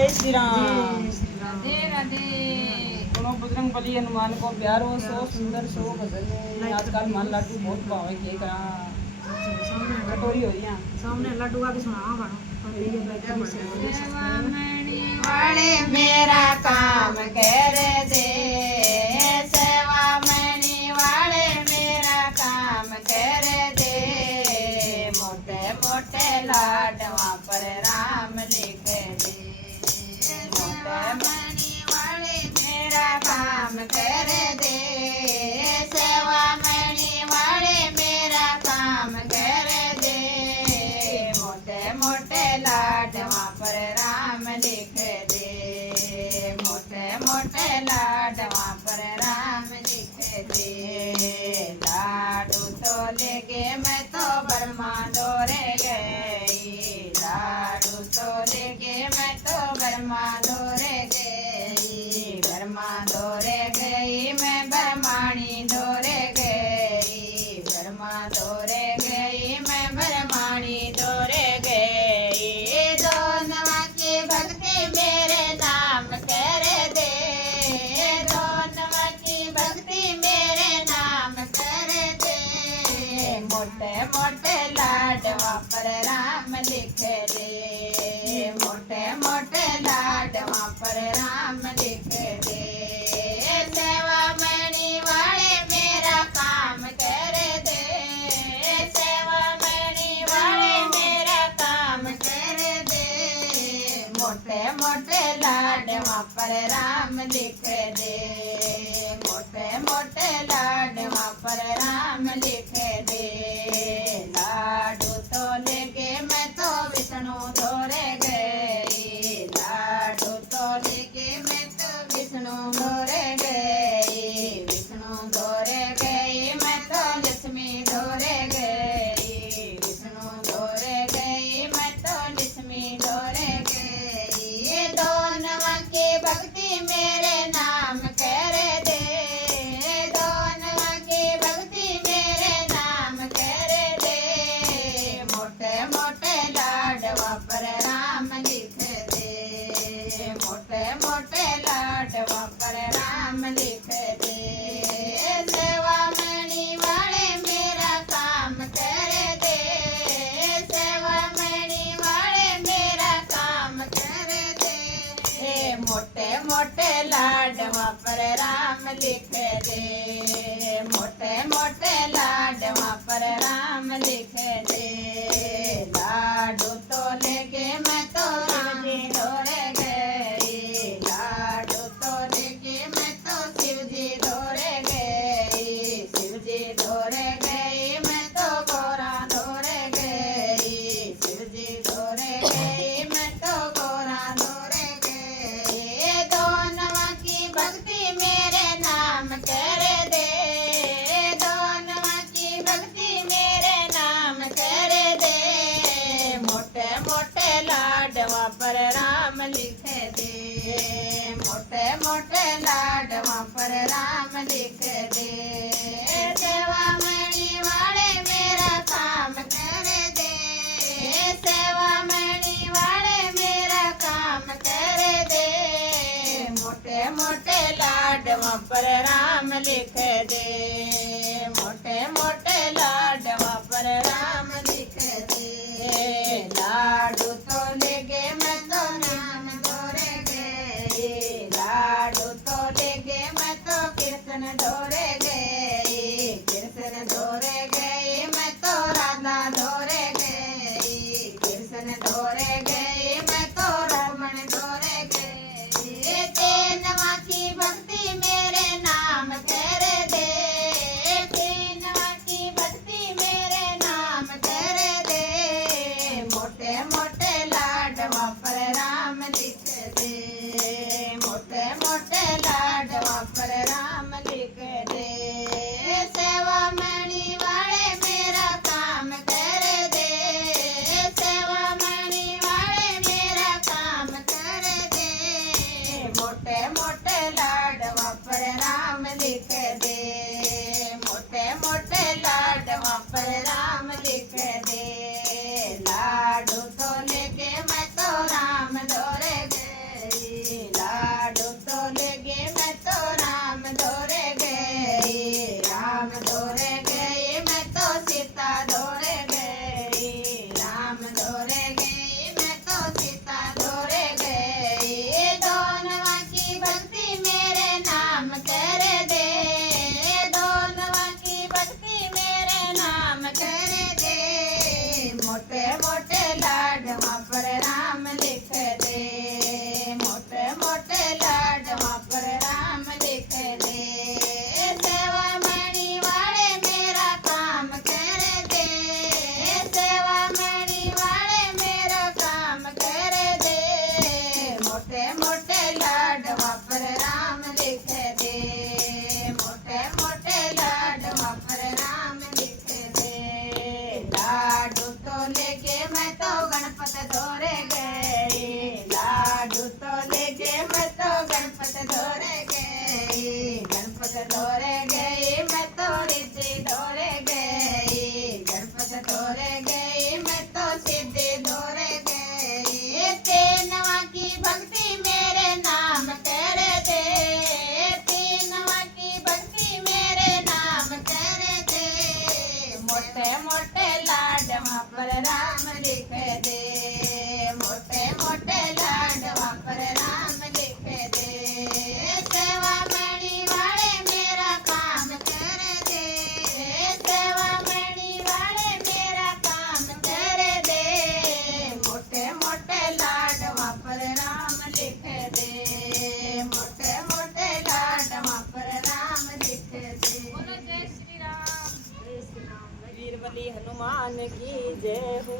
जय श्री राम। राधे राधे। दोनों बजरंग बली हनुमान को प्यारो सो सुंदर सो भजन आजकल मन लाडू बहुत भावे के कटोरी हो रही सामने लड्डू आके सुनावा बनो सेवामणि वाले मेरा काम कर दे, सेवामणि वाले मेरा काम कर दे, मोटे मोटे लाडवा पर राम लिख दे, मोटे मणि वाले मेरा काम कर दे, सेवामणि वाले मेरा काम कर दे, मोटे मोटे लाडवा पर राम लिख दे, मोटे मोटे लाडवा पर राम लिख दे, लाडू तो लेके मैं तो बर्मा दौरे गई, लाडू तो लेके मैं तो बर्मा दौरे गई, बर्मा दौरे गई मैं बरमाणी दौरे गई, बर्मा दौरे गई मैं बरमाणी दौरे गई, दोनों की भक्ति मेरे नाम कर दे, दोनों की भक्ति मेरे नाम कर दे, मोटे मोटे लाडवा पर राम लिख दे, मोटे मोटे लाडवा पर राम लिख दे, सेवामणि वाले मेरा काम कर दे, सेवामणि वाले मेरा काम कर दे, मोटे मोटे लाडवा पर राम लिख दे, मोटे मोटे लाडवा पर राम लिख दे, लाडू तो लेके मैं तो विष्णु दौरे गई, लाडू तो लेके मैं तो विष्णु दौरे गई, विष्णु दौरे गई मैं तो लक्ष्मी दौरे गई, विष्णु दौरे गई मैं तो लक्ष्मी दौरे गई, दोनों की भक्ति मेरे नाम कर दे, दोनों की भक्ति मेरे नाम कर दे, मोटे मोटे लाडवा पर राम लिख दे, मोटे मोटे लाडवा पर राम लिख दे, सेवामणि वाले मेरा काम कर दे, सेवामणि वाले मेरा काम कर दे, मोटे मोटे लाडवा पर राम लिख दे, मोटे मोटे लाडवा पर राम लिख दे, लाडू तो लेके मैं तो राम जी दौड़े गई, लाडू तो लेके मैं तो शिव जी दौड़े गई, शिव जी दौड़े गई मैं तो गोरा दौड़े गई, शिव जी दौड़े गई मैं तो गोरा दौड़े गई, दोनों की भक्ति मेरे नाम कर दे, दोनों की भक्ति मेरे नाम कर दे, मोटे मोटे लाडवा पर राम लिख दे, मोटे मोटे लाडवा पर राम लिख दे, सेवामणि वाले मेरा काम कर दे, सेवामणि वाले मेरा काम कर दे, मोटे मोटे लाडवा पर राम लिख दे, मोटे मोटे लाडवा पर राम लिख दे, लाडू तो लेके मैं तो नाम दौरे गई, लाडू तो लेके मैं तो कृष्ण दौरे गई, कृष्ण दौरे गई मैं तो राधा दौरे गई, कृष्ण दौरे गई मैं तो रमण दौरे गई, तेनवा की भक्ति मेरे नाम कर दे, तेनवा की भक्ति मेरे नाम कर दे, मोटे मोटे लाडवा पर राम लिख दे, मोटे मोटे लाडवा पर राम लिख दे, सेवामणि वाले मेरा काम कर दे, सेवामणि वाले मेरा काम कर दे, मोटे मोटे लाडवा पर राम लिख दे, मोटे मोटे लाडवा पर राम लिख दे, लाडू तो लेके मैं तो राम दौरे गई, मोटे मोटे लाडवा पर राम लिख दे, मोटे मोटे लाडवा पर राम लिख दे। लाडू तो लेके मैं तो गणपत धोरे गई, लाडू तो लेके मैं तो गणपत धोरे गई, गणपत धोरे गई मैं तो रिद्धि धोरे गई, गणपत धोरे गई मैं तो सिद्धि धोरे गई। तीनवा की भक्ति मेरे नाम कर दे, तीनवा की भक्ति मेरे नाम कर दे। मोटे मोटे लाडवा पर राम लिख दे, मोटे मोटे लाडवा पर राम लिख दे। सेवा मणि वाले मेरा काम कर दे, सेवा मणि वाले मेरा काम कर दे। मोटे मोटे लाडवा पर राम लिख दे, मोटे मोटे लाडवा पर राम लिख दे। बोलो जय श्री राम। वीरबली हनुमान की जय हो।